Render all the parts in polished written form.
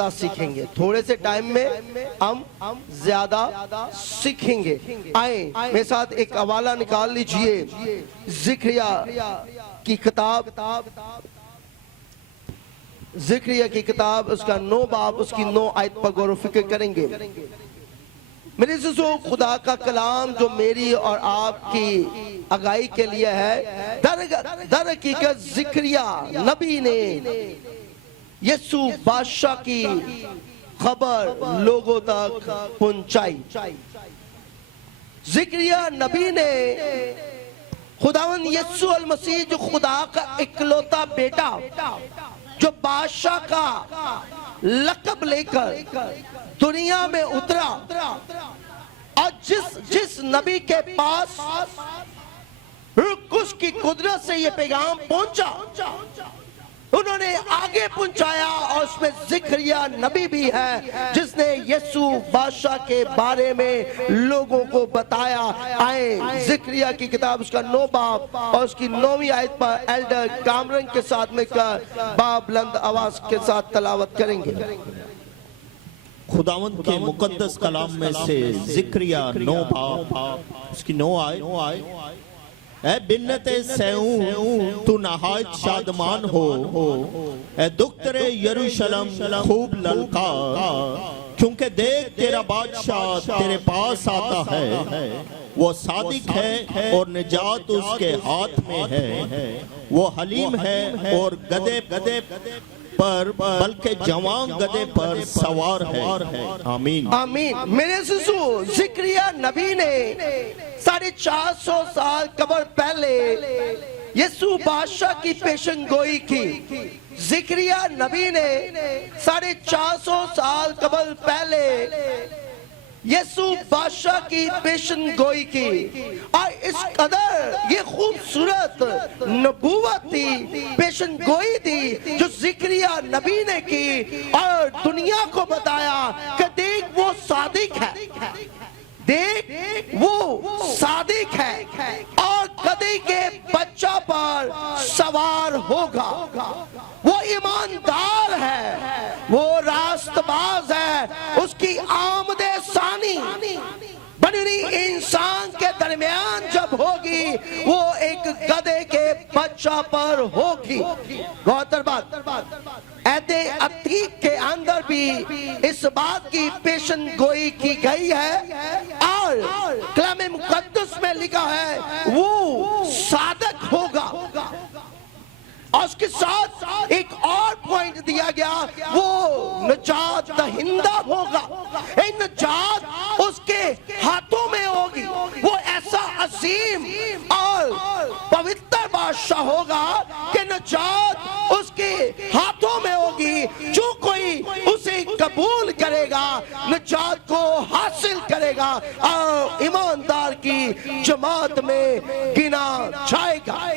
زیادہ سیکھیں گے، تھوڑے سے ٹائم میں ہم زیادہ سیکھیں گے۔ آئیں میرے ساتھ ایک حوالہ نکال لیجئے، زکریا کی کتاب اس کا 9 باب اس کی 9 آیت پر غور و فکر کریں گے۔ میرے عزیزو، خدا کا کلام جو میری اور آپ کی آگاہی کے لیے ہے، در حقیقت زکریا نبی نے یسوع بادشاہ کی خبر لوگوں تک پہنچائی۔ زکریا نبی نے خداوند یسوع المسیح جو خدا کا اکلوتا بیٹا، جو بادشاہ کا لقب لے کر دنیا میں اترا، اور جس نبی کے پاس روح القدس کی قدرت سے یہ پیغام پہنچا، انہوں نے آگے پہنچایا، اور اس میں زکریا نبی بھی ہے جس نے یسوع بادشاہ کے بارے میں لوگوں کو بتایا۔ آئیں زکریا کی کتاب اس کا 9 باب اور اس کی 9ویں آیت پر ایلڈر کامرن کے ساتھ میں بلند آواز کے ساتھ تلاوت کریں گے۔ خداوند کے مقدس کلام میں سے زکریا 9 باب اس کی 9 آیت۔ اے بنت سیون تو نہایت شادمان ہو، اے دختر یروشلم خوب للکار، کیونکہ دیکھ تیرا بادشاہ تیرے پاس آتا ہے، وہ صادق ہے اور نجات اس کے ہاتھ میں ہے، وہ حلیم ہے اور گدے پر بلکہ جوان گدے پر سوار ہے۔ آمین آمین۔ میرے عزیزو، زکریا نبی نے 450 سال قبل پہلے یسوع بادشاہ کی پیشن گوئی کی۔ زکریا نبی نے 450 سال قبل پہلے یسوع بادشاہ کی پیشن گوئی کی، اور اس قدر یہ خوبصورت نبوت تھی، پیشن گوئی تھی جو زکریا نبی نے کی، اور دنیا کو بتایا کہ دیکھ وہ صادق ہے، دیکھ وہ صادق ہے، اور گدھے کے بچہ پر سوار ہوگا، وہ ایماندار ہے، وہ راست باز ہے، اس کی آمد ثانی بنی انسان کے درمیان جب ہوگی وہ ایک گدھے کے بچہ پر ہوگی۔ غور بات، عہد عتیق کے اندر بھی اس بات کی پیشن گوئی کی گئی ہے، اور کلام مقدس میں لکھا ہے وہ صادق ہوگا، اور اس کے ساتھ ایک اور پوائنٹ دیا گیا، وہ نجات دہندہ ہوگا، نجات اس کے ہاتھوں میں ہوگی، وہ ایسا عظیم اور پوتر بادشاہ ہوگا کہ نجات اس کے ہاتھوں میں ہوگی، جو کوئی اسے قبول کرے گا نجات کو حاصل کرے گا، اور ایماندار کی جماعت میں گنا جائے گا۔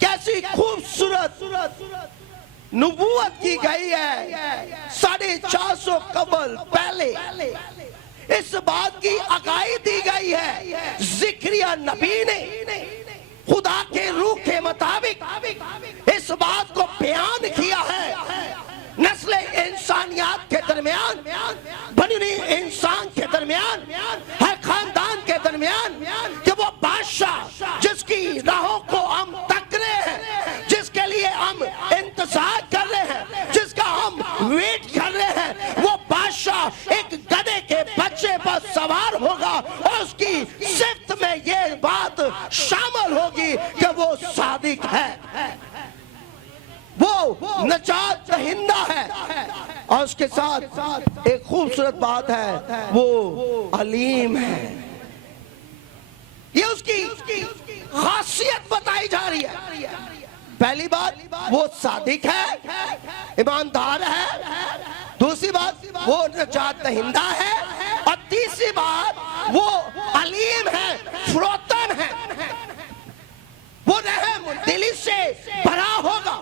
کیسی خوبصورت نبوت کی گئی ہے 450 قبل پہلے، اس بات کی آگاہی دی گئی ہے۔ زکریا نبی نے خدا کے روح کے مطابق اس بات کو بیان کیا ہے، نسل انسانیات کے درمیان، بنی انسان کے درمیان، ہر خاندان کے درمیان، کہ وہ بادشاہ جس کی راہوں کو ہم تک رہے ہیں، جس کے لیے ہم انتظار کر رہے ہیں، جس کا ہم ویٹ کر رہے ہیں، وہ بادشاہ ایک گدھے کے بچے پر سوار ہوگا، اور اس کی صفت میں یہ بات شامل ہوگی کہ وہ صادق ہے، وہ نجات دہندہ ہے، اور اس کے ساتھ ایک خوبصورت بات ہے، وہ علیم ہے۔ یہ اس کی خاصیت بتائی جا رہی ہے۔ پہلی بات وہ صادق ہے، ایماندار ہے، دوسری بات وہ نجات دہندہ ہے، اور تیسری بات وہ علیم ہے، فروتن ہے، وہ رحم دلی سے بھرا ہوگا،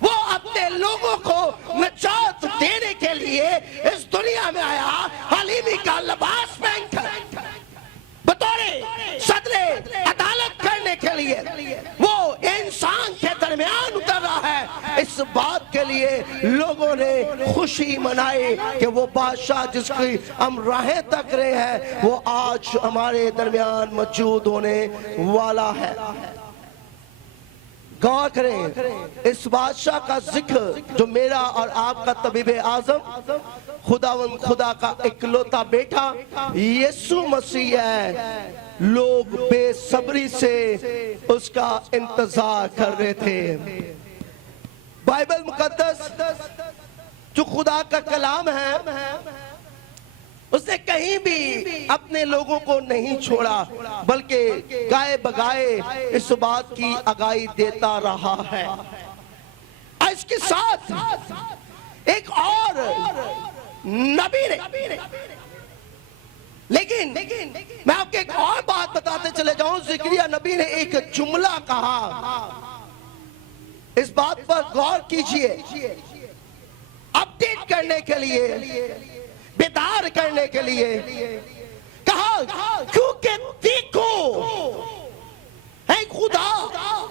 وہ اپنے لوگوں کو نجات دینے کے لیے اس دنیا میں آیا، حلیمی کا لباس پہن کر، بطور صدر عدالت کرنے کے لیے وہ انسان کے درمیان اتر رہا ہے۔ اس اس بات کے لیے لوگوں نے خوشی منائی کہ وہ بادشاہ جس کی ہم راہیں تک رہے ہیں وہ آج ہمارے درمیان موجود ہونے والا ہے۔ غور کریں اس بادشاہ کا ذکر جو میرا اور آپ کا طبیب اعظم خدا کا اکلوتا بیٹا یسوع مسیح ہے، لوگ بے صبری سے اس کا انتظار کر رہے تھے۔ بائبل مقدس جو خدا کا کلام ہے اس نے کہیں بھی اپنے لوگوں کو نہیں چھوڑا بلکہ گائے بگائے اس بات کی آگاہی دیتا رہا ہے۔ اس کے ساتھ ایک اور نبی نے، لیکن میں آپ کو ایک اور بات بتاتے چلے جاؤں، زکریا نبی نے ایک جملہ کہا، اس بات پر غور کیجئے، اپڈیٹ کرنے کے لیے، بیدار کرنے کے لیے کہا کیونکہ دیکھو، اے خدا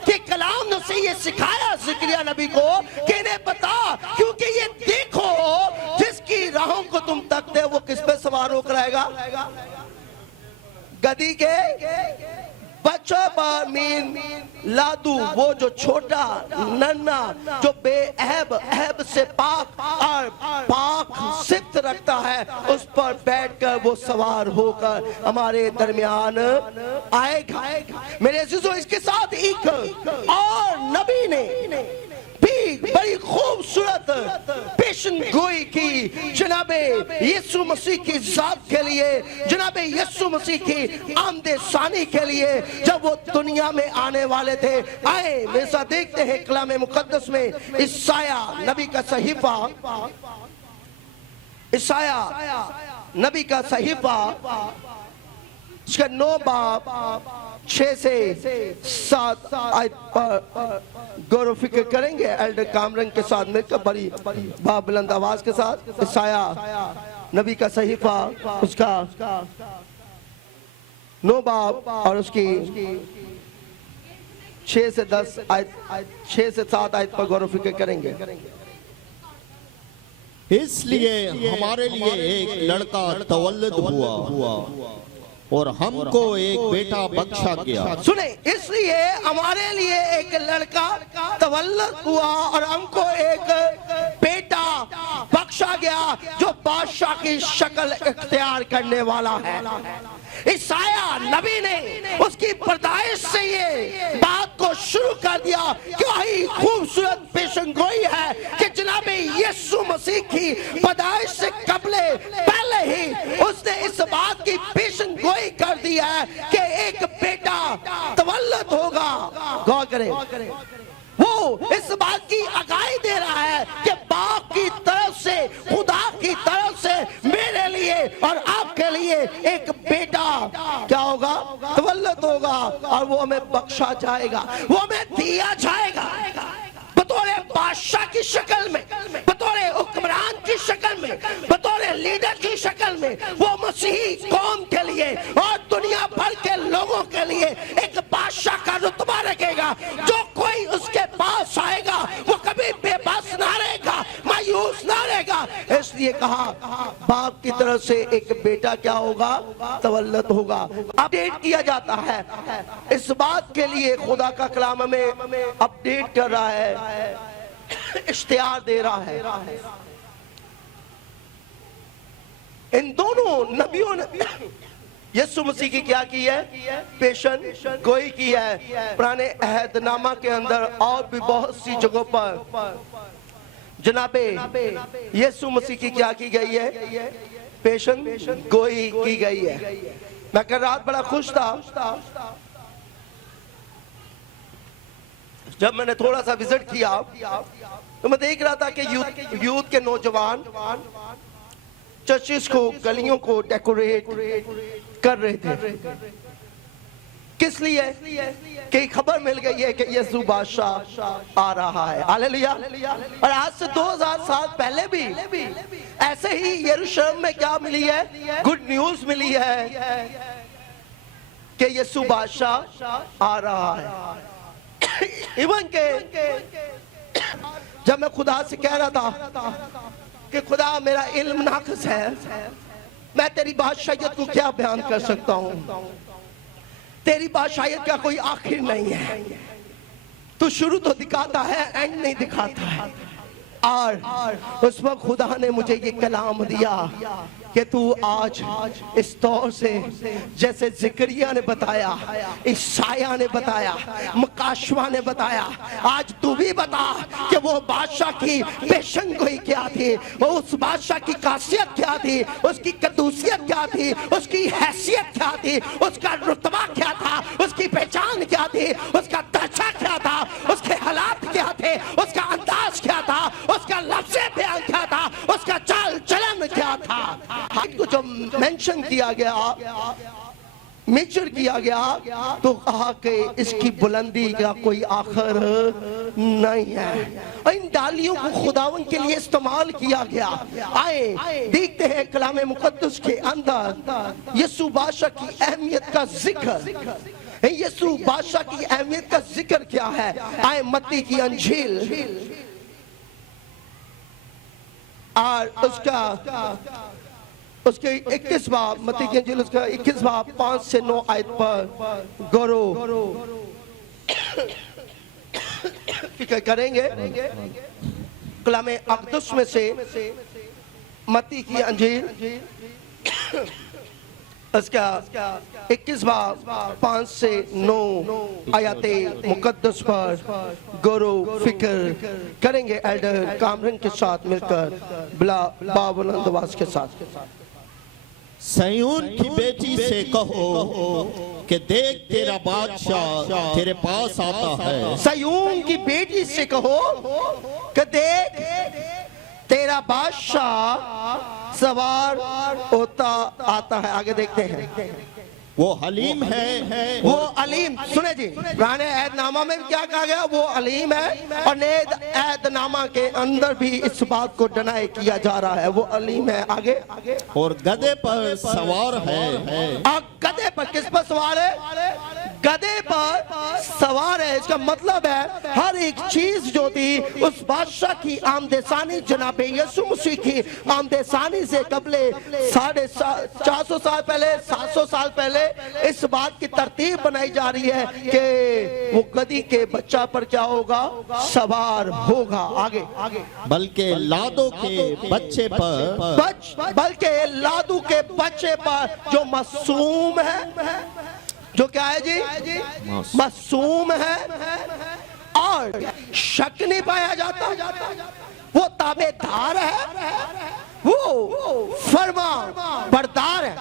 کے کلام نے سے یہ سکھایا زکریا نبی کو کہ انہیں بتا، کیونکہ یہ دیکھو جس کی راہوں کو تم تکتے وہ کس پہ سوار ہو کر آئے گا؟ گدی کے بچہ بارمین لادو، وہ جو چھوٹا ننا جو بے عیب سے پاک اور پاک صفت رکھتا ہے، اس پر بیٹھ کر وہ سوار ہو کر ہمارے درمیان آئے گا۔ میرے عزیزو، اس کے ساتھ ایک اور نبی نے بھی بڑی خوبصورت پیشن گوئی کی جناب یسوع مسیح کی ذات کے لیے، جناب یسوع مسیح کی آمد ثانی کے لیے جب وہ دنیا میں آنے والے تھے۔ آئے میرے ساتھ دیکھتے ہیں کلام مقدس میں عیسائیہ نبی کا صحیفہ، عیسائیہ نبی کا صحیفہ اس کا 9 باب 6 سے 7 آیت پر غور و فکر کریں گے ایلڈر کامرن کے ساتھ مل کر بڑی بلند آواز کے ساتھ۔ عیسائیہ نبی کا صحیفہ اس کا 9 باب اور اس کی 6 سے 10 آیت، 6 سے 7 آیت پر غور و فکر کریں گے۔ اس لیے ہمارے لیے ایک لڑکا تولد ہوا اور ہم کو ایک بیٹا بخشا گیا۔ سنیں، اس لیے ہمارے لیے ایک لڑکا تولد ہوا اور ہم کو ایک بیٹا بخشا گیا جو بادشاہ کی شکل اختیار کرنے والا ہے۔ عیسائیہ نبی نے اس کی پیدائش سے یہ بات کو شروع کر دیا کہ وہی خوبصورت پیشن گوئی ہے کہ جناب یسوع مسیح کی پیدائش سے پہلے ہی اس نے اس بات کی پیشن گوئی کر دی ہے کہ ایک بیٹا تولد ہوگا۔ غور کریں، وہ اس بات کی آگاہی دے رہا ہے کہ باپ کی طرف سے، خدا کی طرف سے میرے لیے اور آپ کے لیے ایک بیٹا کیا ہوگا؟ تولد ہوگا، اور وہ ہمیں بخشا جائے گا، وہ ہمیں دیا جائے گا بطور بادشاہ کی شکل میں، بطور حکمران کی شکل میں، بطور لیڈر کی شکل میں۔ وہ مسیحی قوم کے لیے اور دنیا بھر کے لوگوں کے لیے ایک بادشاہ کا رتبہ رکھے گا۔ جو کوئی اس کے پاس آئے گا وہ کبھی بے بس نہ رہے گا، مایوس نہ رہے گا۔ اس لیے کہا باپ کی طرف سے ایک بیٹا کیا ہوگا؟ تولد ہوگا۔ اپڈیٹ کیا جاتا ہے، اس بات کے لیے خدا کا کلام ہمیں اپڈیٹ کر رہا ہے، اشتہار دے رہا ہے۔ ان دونوں نبیوں نے یسوع مسیح کی کیا کی ہے؟ پیشن گوئی کی ہے۔ پرانے عہد نامہ کے اندر اور بھی بہت سی جگہوں پر جناب یسوع مسیح کی کیا کی گئی ہے؟ پیشن گوئی کی گئی ہے۔ میں کل رات بڑا خوش تھا جب میں نے تھوڑا سا وزٹ کیا تو میں دیکھ رہا تھا کہ یوتھ کے نوجوان چرچز کو، گلیوں کو ڈیکوریٹ کر رہے تھے۔ کس لیے؟ کہ خبر مل گئی ہے کہ یسوع بادشاہ آ رہا ہے۔ ہاللیلویا۔ اور آج سے 2000 سال پہلے بھی ایسے ہی یروشلم میں کیا ملی ہے؟ گڈ نیوز ملی ہے کہ یسوع بادشاہ آ رہا ہے۔ ایون کہ جب میں خدا سے کہہ رہا تھا کہ خدا میرا علم ناقص ہے، میں تیری بادشاہیت کو کیا بیان کر سکتا ہوں، تیری بادشاہیت کا کوئی آخر نہیں ہے، تو شروع تو دکھاتا ہے اینڈ نہیں دکھاتا ہے۔ اور اس وقت خدا نے مجھے یہ کلام دیا کہ تو آج اس طور سے جیسے زکریا نے بتایا، عیسائیہ نے بتایا، مکاشوہ نے بتایا، آج تو بھی بتا کہ وہ بادشاہ کی پیشن گوئی کیا تھی، وہ اس بادشاہ کی خاصیت کیا تھی، اس کی قدوسیت کیا تھی، اس کی حیثیت کیا تھی، اس کا رتبہ کیا تھا، اس کی پہچان کیا تھی، اس کا درجہ کیا تھا، اس کے حالات کیا تھے، اس کا انداز کیا تھا، اس کا لفظ بیان کیا تھا، اس کا چال چلن کیا تھا۔ کو جو مینشن کیا گیا، میچر کیا گیا، تو کہا کہ اس کی بلندی کا کوئی آخر نہیں ہے۔ ان ڈالیوں کو خداون کے لیے استعمال کیا گیا۔ آئے دیکھتے ہیں کلام مقدس کے اندر یسوع بادشاہ کی اہمیت کا ذکر، یسوع بادشاہ کی اہمیت کا ذکر کیا ہے۔ آئے متی کی انجیل اور اس کے 21 باب، متی کی انجیل اس کا 21 باب 5 سے 9 آیت پر غور فکر کریں گے۔ کلام اقدس میں سے متی کی انجیل اس کا 21 باب 5 سے 9 آیات مقدس پر غور و فکر کریں گے ایلڈر کامرن کے ساتھ مل کر بلا بابلند آواز کے ساتھ۔ سیون کی بیٹی سے کہو کہ دیکھ تیرا بادشاہ تیرے پاس آتا ہے۔ سیون کی بیٹی سے کہو کہ دیکھ تیرا بادشاہ سوار ہوتا آتا ہے۔ آگے دیکھتے ہیں، وہ حلیم ہے، وہ علیم۔ سنیں جی، پرانے عہد نامہ میں کیا کہا گیا؟ وہ علیم ہے، اور نئے عہد نامہ کے اندر بھی اس بات کو ڈنائی کیا جا رہا ہے، وہ علیم ہے۔ آگے، اور گدھے پر سوار ہے۔ اور گدھے پر کس پر سوار ہے؟ گدھے پر سوار ہے۔ اس کا مطلب ہے ہر ایک چیز جو تھی اس بادشاہ کی آمد ثانی جناب یسوع مسیح کی آمد ثانی سے قبل 450 سال پہلے، 700 سال پہلے اس بات کی ترتیب بنائی جا رہی ہے کہ وہ گدھی کے بچہ پر کیا ہوگا؟ سوار ہوگا۔ آگے، بلکہ لادو کے بچے پر، بلکہ لادو کے بچے پر جو معصوم ہے، جو کیا ہے جی؟ معصوم ہے، اور شک نہیں پایا جاتا، وہ تابع دار ہے، وہ فرما بردار ہے۔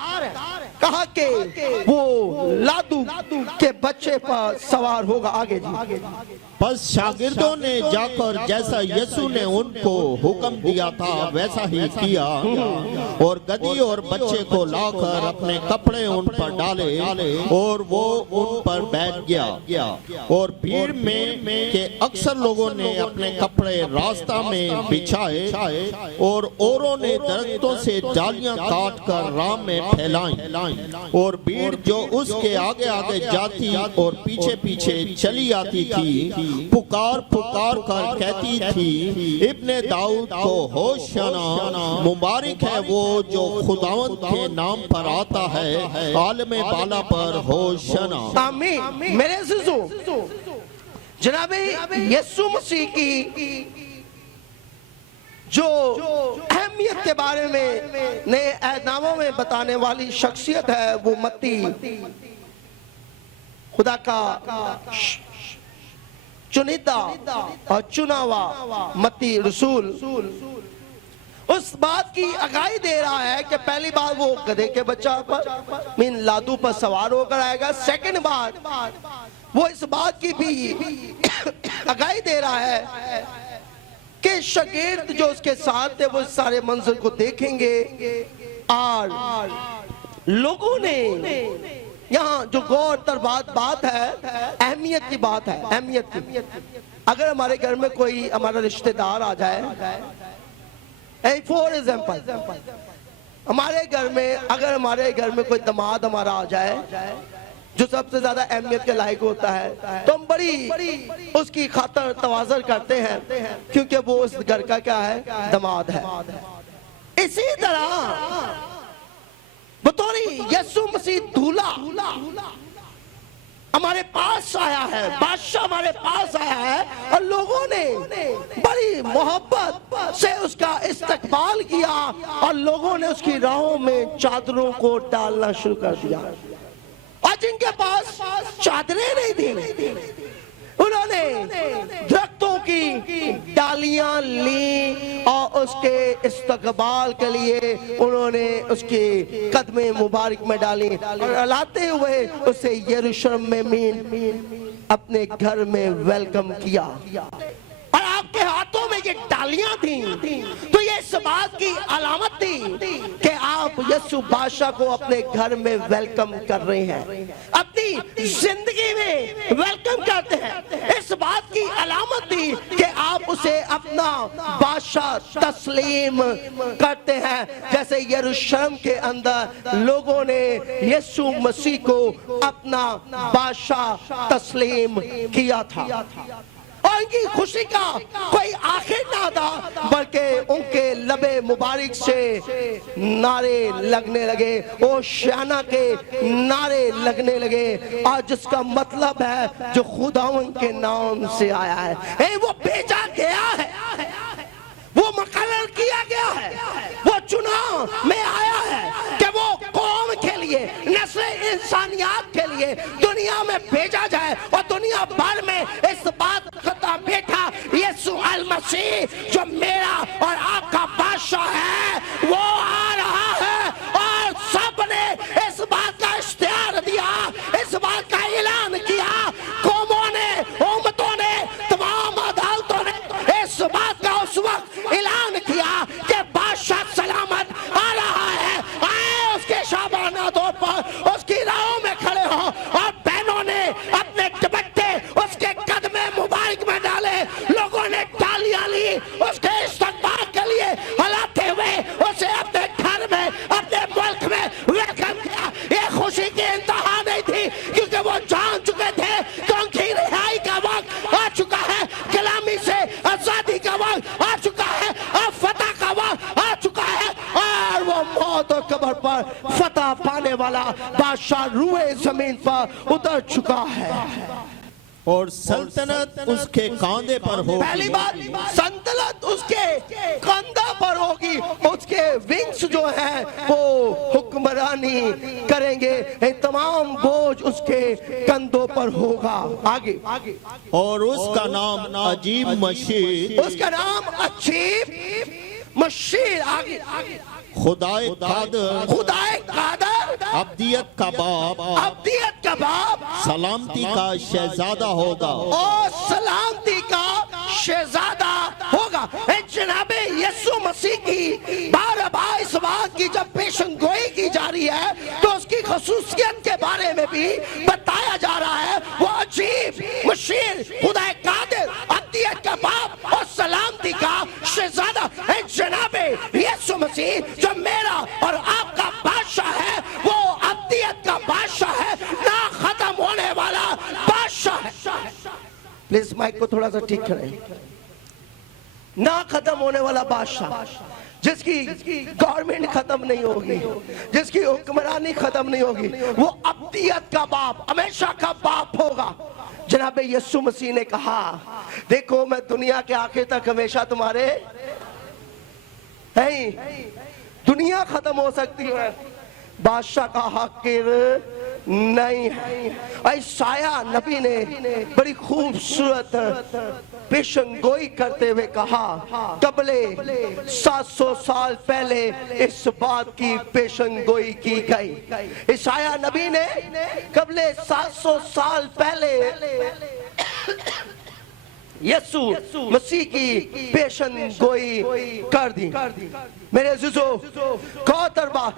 کہا کہ وہ لادو کے بچے پر سوار ہوگا۔ آگے جی، پس شاگردوں نے جا کر جیسا یسوع نے ان کو حکم دیا تھا ویسا ہی کیا، اور گدھی اور بچے کو لا کر اپنے کپڑے ان پر ڈالے، اور وہ ان پر بیٹھ گیا، اور بھیڑ میں کے اکثر لوگوں نے اپنے کپڑے راستہ میں بچھائے، اور اوروں نے درختوں سے ڈالیاں کاٹ کر راہ میں پھیلائیں، اور بھیڑ جو اس کے آگے آگے جاتی اور پیچھے پیچھے چلی آتی تھی پکار پکار کر کہتی تھی، ابن داؤد کو ہوشنا، مبارک ہے وہ جو خداوند کے نام پر آتا ہے، عالم بالا پر ہوشنا۔ آمین۔ میرے عزیزو، جناب یسوع مسیح کی جو اہمیت کے بارے میں نئے عہد ناموں میں بتانے والی شخصیت ہے، وہ متی، خدا کا چنیدہ اور چنا ہوا متی رسول، اس بات کی آگاہی دے رہا ہے کہ پہلی بار وہ گدھے کے بچہ پر لادو پر سوار ہو کر آئے گا۔ سیکنڈ بار وہ اس بات کی بھی آگاہی دے رہا ہے کہ شاگرد جو اس کے ساتھ تھے وہ اس سارے منظر کو دیکھیں گے، اور لوگوں نے یہاں جو غور تر بات ہے، اہمیت کی بات ہے، اہمیت کی۔ اگر ہمارے گھر میں کوئی ہمارا رشتہ دار آ جائے، فور ایگزامپل ہمارے گھر میں، اگر ہمارے گھر میں کوئی دماد ہمارا آ جائے جو سب سے زیادہ اہمیت کے لائق ہوتا ہے تو ہم بڑی اس کی خاطر تواضع کرتے ہیں کیونکہ وہ اس گھر کا کیا ہے؟ داماد ہے۔ اسی طرح بطوری یسوع مسیح دولہا ہمارے پاس آیا ہے، بادشاہ ہمارے پاس آیا ہے، اور لوگوں نے بڑی محبت سے اس کا استقبال کیا اور لوگوں نے اس کی راہوں میں چادروں کو ڈالنا شروع کر دیا۔ اور جن کے پاس چادریں نہیں تھیں انہوں نے درختوں کی ڈالیاں لیں اور اس کے استقبال کے لیے انہوں نے اس کے قدم مبارک میں ڈالیں اور لاتے ہوئے اسے یروشلم میں اپنے گھر میں ویلکم کیا۔ اور آپ کے ہاتھوں میں یہ ڈالیاں تھیں تو یہ اس بات کی علامت تھی کہ آپ یسوع بادشاہ کو اپنے گھر میں ویلکم کر رہے ہیں، اپنی زندگی میں ویلکم کرتے ہیں۔ اس بات کی علامت تھی کہ آپ اسے اپنا بادشاہ تسلیم کرتے ہیں، جیسے یروشلم کے اندر لوگوں نے یسوع مسیح کو اپنا بادشاہ تسلیم کیا تھا۔ اور ان کی خوشی کا کوئی آخر نہ تھا بلکہ ان کے لب مبارک سے نعرے لگنے لگے، اوشیانہ کے نعرے لگنے لگے، اور جس کا مطلب ہے جو خداوند کے نام سے آیا ہے، وہ بھیجا گیا ہے، وہ مقرر کیا گیا ہے، وہ چناؤ میں آیا ہے کہ وہ قوم کے لیے، نسل انسانیات کے لیے دنیا میں بھیجا جائے، اور دنیا بھر میں اس بات کا بیٹا یسوع المسیح جو میرا اور آپ کا بادشاہ ہے وہ آ رہا ہے۔ اور سب نے اس بات کا اشتہار دیا، اس بات کا اعلان کیا، قوموں نے، امتوں نے، تمام عدالتوں نے اس بات کا اس وقت اعلان کیا کہ بادشاہ سلامت آ رہا ہے۔ آئے اس کے شابانہ طور پر اس کی راہوں میں کھڑے ہوں، اور بہنوں نے اپنے دوپٹے اس کے قدم مبارک میں ڈالے، لوگوں نے ڈالیاں لی اس کے استقبال کے لیے، ہلاتے ہوئے اسے اپنے گھر میں، اپنے ملک میں ویلکم کیا۔ یہ خوشی کی انتہا نہیں تھی کیونکہ وہ جان چکے تھے کہ ان کی رہائی کا وقت آ چکا ہے، غلامی سے آزادی کا وقت آ چکا ہے، اور فتح کا وقت آ چکا ہے، اور وہ موت اور قبر پر فتح پانے والا بادشاہ روئے زمین پر اتر چکا ہے، اور سلطنت اس کے کاندھے پر ہوگی۔ پہلی بات، سلطنت اس کے کاندھے پر ہوگی، اس کے ونگز جو ہیں وہ حکمرانی کریں گے، تمام بوجھ اس کے کندھوں پر ہوگا۔ آگے، اور اس کا نام عجیب مشیر، اس کا نام عجیب مشیر، آگے، خدائے قادر، خدائے قادر، ابدیت کا باپ، ابدیت کا باپ، سلامتی کا شہزادہ ہوگا، اور سلامتی کا شہزادہ ہوگا۔ جناب یسوع مسیح کی بار بار اس بات کی جب پیشن گوئی کی جا رہی ہے تو اس کی خصوصیت کے بارے میں بھی بتایا جا رہا ہے، وہ عجیب مشیر، خدائے قادر، ابدیت کا باپ اور سلامتی کا شہزادہ۔ جناب یسوع مسیح جو میرا اور آپ کا بادشاہ ہے وہ ابدیت کا بادشاہ ہے، نہ ختم ہونے والا بادشاہ ہے۔ پلیز مائک کو تھوڑا سا ٹھیک کریں۔ نہ ختم ہونے والا بادشاہ، جس کی گورنمنٹ ختم نہیں ہوگی، جس کی حکمرانی ختم نہیں ہوگی، وہ ابدیت کا باپ، ہمیشہ کا باپ ہوگا۔ جناب یسوع مسیح نے کہا دیکھو میں دنیا کے آخر تک ہمیشہ تمہارے ہیں، دنیا ختم ہو سکتی ہے، بادشاہ کا حقیر نہیں ہے۔ عیسیٰ نبی نے بڑی خوبصورت پیشن گوئی کرتے ہوئے کہا، قبل 700 سال پہلے اس بات کی پیشن گوئی کی گئی۔ عیسیٰ نبی نے قبل 700 سال پہلے یسوع مسیح کی پیشن گوئی کر دی۔ میرے عزیزو، کوتربا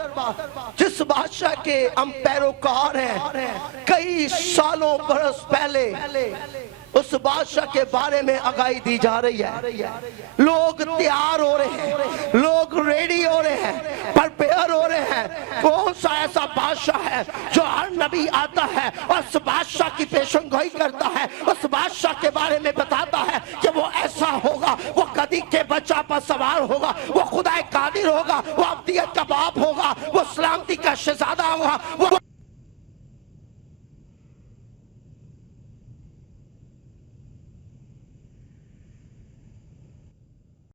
جس بادشاہ کے ہم پیروکار ہیں، کئی سالوں برس پہلے اس بادشاہ کے بارے میں آگاہی دی جا رہی ہے۔ لوگ تیار ہو رہے ہیں، لوگ ریڈی ہو رہے ہیں، پرپیئر ہو رہے ہیں، کون سا ایسا بادشاہ بادشاہ ہے جو ہر نبی آتا ہے اور اس بادشاہ کی پیشن گوئی کرتا ہے، اس بادشاہ کے بارے میں بتاتا ہے کہ وہ ایسا ہوگا، وہ گدھی کے بچہ پر سوار ہوگا، وہ خدا قادر ہوگا، وہ ابدیت کا باپ ہوگا، وہ سلامتی کا شہزادہ ہوگا، وہ